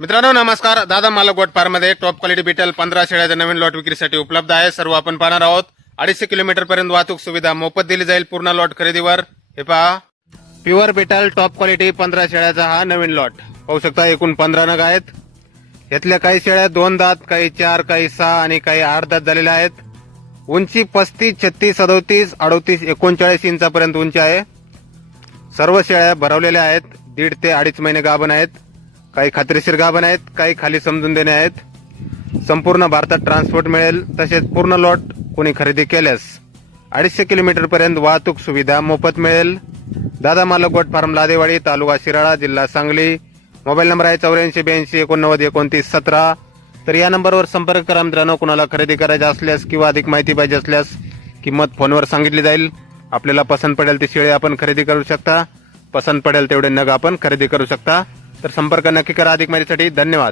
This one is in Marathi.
मित्रांनो नमस्कार. दादा मालक गोट फार्ममध्ये टॉप क्वालिटी बिटल पंधरा शेळ्याच्या नवीन लॉट विक्रीसाठी उपलब्ध आहे. सर्व आपण पाहणार आहोत. अडीचशे किलोमीटर पर्यंत वाहतूक सुविधा मोफत दिली जाईल पूर्ण लॉट खरेदीवर. हे पहा. प्युअर बिटल टॉप क्वालिटी पंधरा शेळ्याचा हा नवीन लॉट पाहू शकता एकूण पंधरा नग आहेत. यातल्या काही शेळ्या दोन दात काही चार काही सहा आणि काही आठ दात झालेल्या आहेत. उंची पस्तीस छत्तीस सदोतीस अडोतीस एकोणचाळीस इंचापर्यंत उंची आहे. सर्व शेळ्या भरवलेल्या आहेत. दीड ते अडीच महिने गाभण आहेत. काही खात्रीशीर गाभण आहेत काही खाली समजून देणे आहेत. संपूर्ण भारतात ट्रान्सपोर्ट मिळेल तसेच पूर्ण लॉट कोणी खरेदी केल्यास. अडीचशे किलोमीटरपर्यंत वाहतूक सुविधा मोफत मिळेल. दादा मालक गोट फार्म लादेवाडी तालुका शिराळा जिल्हा सांगली. मोबाईल नंबर आहे चौऱ्याऐंशी ब्याऐंशी एकोणनव्वद एकोणतीस सतरा. तर या नंबरवर संपर्क करा मित्रांनो कुणाला खरेदी करायची असल्यास किंवा अधिक माहिती पाहिजे असल्यास किंमत फोनवर सांगितली जाईल. आपल्याला पसंत पडेल ती शेळी आपण खरेदी करू शकता. पसंत पडेल तेवढे नग आपण खरेदी करू शकता. तर संपर्क नक्की करा अधिक माहितीसाठी धन्यवाद.